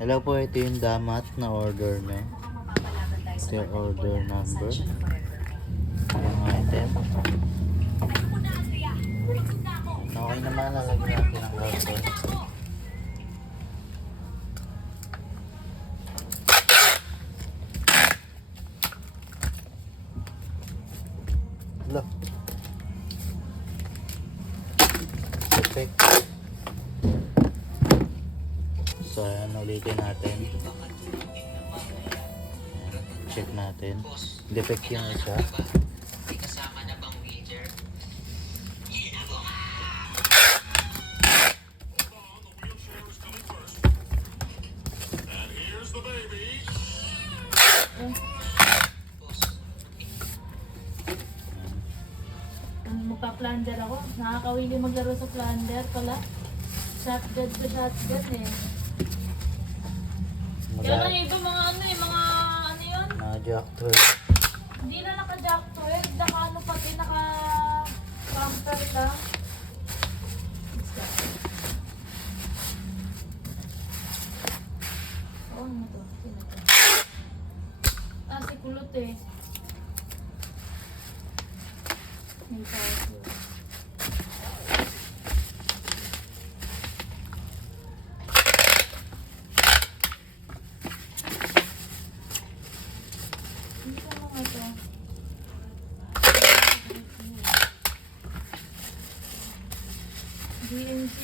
Hello po, ito yung damat na order nyo. Ito yung order number. Yung item. Okay naman, lalagyan natin ang karton. Hello. Perfect. So, ayan, ulitin natin. Check natin. Defect yung isa. Magpa-plunder ako. Nakakawili maglaro sa plunder pala. Shotgun to shotgun eh. Yan ang iba mga ano eh, mga ano yun? Mga jack 12. Hindi na naka-jack 12, naka ano pati, naka-camper lang. Oh, ano to? Sino to? Ah, si Kulot eh. May tayo. DMC?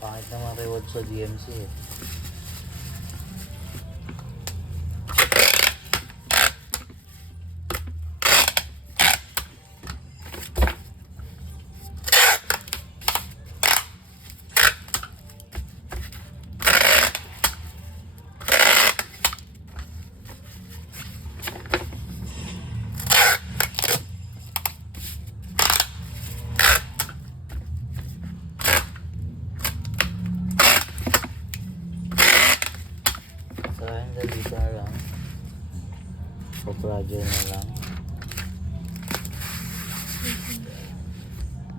Pangit naman reward sa DMC eh. So, ayun, dito na lang. Pa-project na lang.